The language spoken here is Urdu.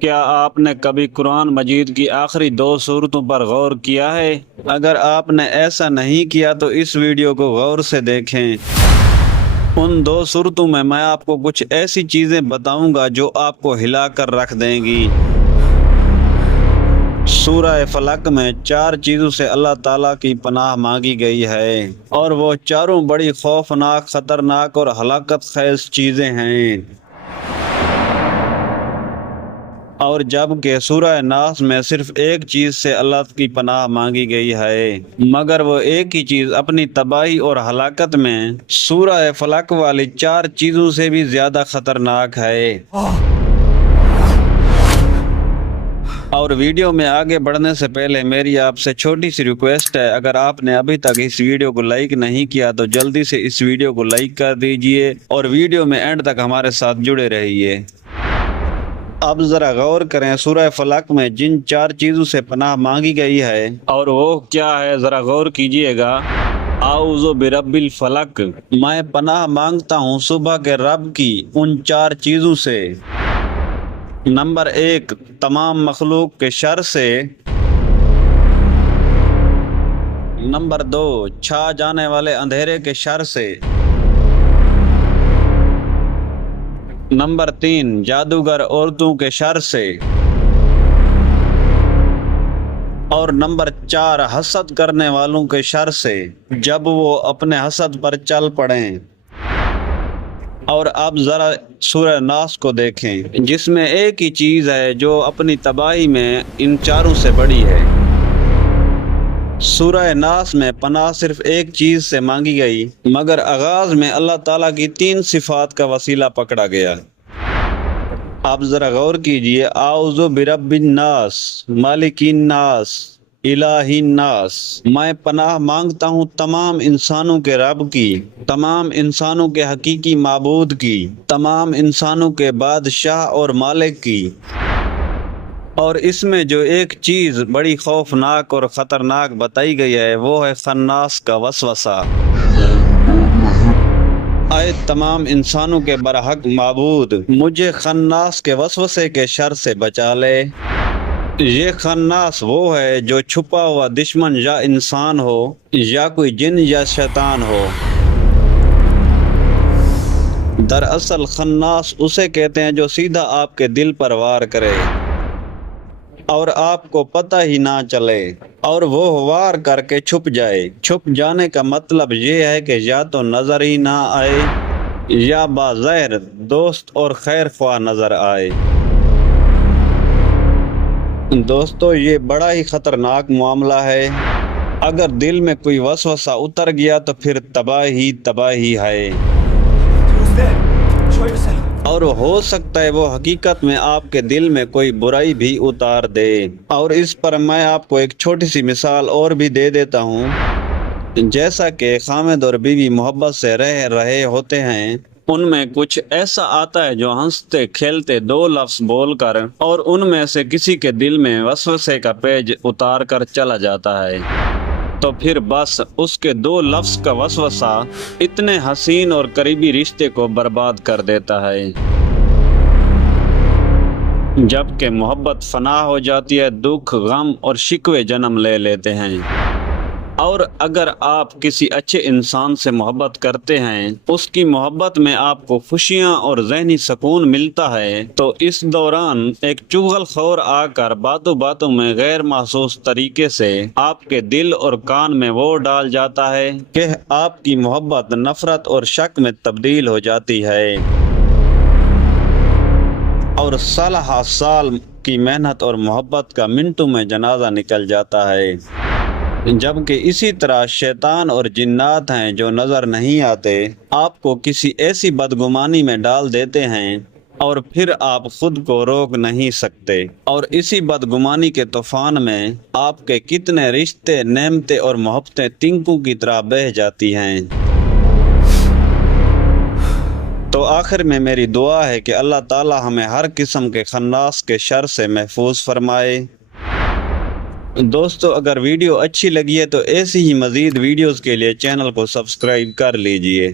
کیا آپ نے کبھی قرآن مجید کی آخری 2 سورتوں پر غور کیا ہے؟ اگر آپ نے ایسا نہیں کیا تو اس ویڈیو کو غور سے دیکھیں۔ ان 2 سورتوں میں آپ کو کچھ ایسی چیزیں بتاؤں گا جو آپ کو ہلا کر رکھ دیں گی۔ سورہ فلق میں 4 چیزوں سے اللہ تعالیٰ کی پناہ مانگی گئی ہے، اور وہ چاروں بڑی خوفناک، خطرناک اور ہلاکت خیز چیزیں ہیں۔ اور جبکہ سورہ ناس میں صرف ایک چیز سے اللہ کی پناہ مانگی گئی ہے، مگر وہ ایک ہی چیز اپنی تباہی اور ہلاکت میں سورہ فلق والی 4 چیزوں سے بھی زیادہ خطرناک ہے۔ اور ویڈیو میں آگے بڑھنے سے پہلے میری آپ سے چھوٹی سی ریکویسٹ ہے، اگر آپ نے ابھی تک اس ویڈیو کو لائک نہیں کیا تو جلدی سے اس ویڈیو کو لائک کر دیجئے اور ویڈیو میں اینڈ تک ہمارے ساتھ جڑے رہیے۔ اب ذرا غور کریں، سورہ فلق میں جن 4 چیزوں سے پناہ مانگی گئی ہے اور وہ کیا ہے، ذرا غور کیجئے گا۔ اعوذ برب الفلق، میں پناہ مانگتا ہوں صبح کے رب کی ان 4 چیزوں سے۔ نمبر 1، تمام مخلوق کے شر سے۔ نمبر 2، چھا جانے والے اندھیرے کے شر سے۔ نمبر 3، جادوگر عورتوں کے شر سے۔ اور نمبر 4، حسد کرنے والوں کے شر سے، جب وہ اپنے حسد پر چل پڑیں۔ اور اب ذرا سورہ ناس کو دیکھیں، جس میں ایک ہی چیز ہے جو اپنی تباہی میں ان 4 سے بڑی ہے۔ سورہ ناس میں پناہ صرف ایک چیز سے مانگی گئی، مگر آغاز میں اللہ تعالیٰ کی 3 صفات کا وسیلہ پکڑا گیا۔ آپ ذرا غور کیجئے، اعوذ برب الناس، مالک الناس، الہ الناس، میں پناہ مانگتا ہوں تمام انسانوں کے رب کی، تمام انسانوں کے حقیقی معبود کی، تمام انسانوں کے بادشاہ اور مالک کی۔ اور اس میں جو ایک چیز بڑی خوفناک اور خطرناک بتائی گئی ہے وہ ہے خناس کا وسوسہ۔ اے تمام انسانوں کے برحق معبود، مجھے خناس کے وسوسے کے شر سے بچا لے۔ یہ خناس وہ ہے جو چھپا ہوا دشمن یا انسان ہو یا کوئی جن یا شیطان ہو۔ دراصل خناس اسے کہتے ہیں جو سیدھا آپ کے دل پر وار کرے اور آپ کو پتہ ہی نہ چلے، اور وہ وار کر کے چھپ جائے۔ چھپ جانے کا مطلب یہ ہے کہ یا تو نظر ہی نہ آئے یا بظاہر دوست اور خیر خواہ نظر آئے۔ دوستو، یہ بڑا ہی خطرناک معاملہ ہے۔ اگر دل میں کوئی وسوسہ اتر گیا تو پھر تباہی ہے، اور ہو سکتا ہے وہ حقیقت میں آپ کے دل میں کوئی برائی بھی اتار دے۔ اور اس پر میں آپ کو ایک چھوٹی سی مثال اور بھی دے دیتا ہوں۔ جیسا کہ خامد اور بیوی محبت سے رہ رہے ہوتے ہیں، ان میں کچھ ایسا آتا ہے جو ہنستے کھیلتے 2 لفظ بول کر اور ان میں سے کسی کے دل میں وسوسے کا پیج اتار کر چلا جاتا ہے، تو پھر بس اس کے 2 لفظ کا وسوسہ اتنے حسین اور قریبی رشتے کو برباد کر دیتا ہے۔ جبکہ محبت فنا ہو جاتی ہے، دکھ، غم اور شکوے جنم لے لیتے ہیں۔ اور اگر آپ کسی اچھے انسان سے محبت کرتے ہیں، اس کی محبت میں آپ کو خوشیاں اور ذہنی سکون ملتا ہے، تو اس دوران ایک چغل خور آ کر باتوں باتوں میں غیر محسوس طریقے سے آپ کے دل اور کان میں وہ ڈال جاتا ہے کہ آپ کی محبت نفرت اور شک میں تبدیل ہو جاتی ہے، اور سال کی محنت اور محبت کا منٹوں میں جنازہ نکل جاتا ہے۔ جبکہ اسی طرح شیطان اور جنات ہیں جو نظر نہیں آتے، آپ کو کسی ایسی بدگمانی میں ڈال دیتے ہیں اور پھر آپ خود کو روک نہیں سکتے، اور اسی بدگمانی کے طوفان میں آپ کے کتنے رشتے، نعمتیں اور محبتیں تنکوں کی طرح بہہ جاتی ہیں۔ تو آخر میں میری دعا ہے کہ اللہ تعالی ہمیں ہر قسم کے خناس کے شر سے محفوظ فرمائے۔ دوستو، اگر ویڈیو اچھی لگی ہے تو ایسی ہی مزید ویڈیوز کے لیے چینل کو سبسکرائب کر لیجئے۔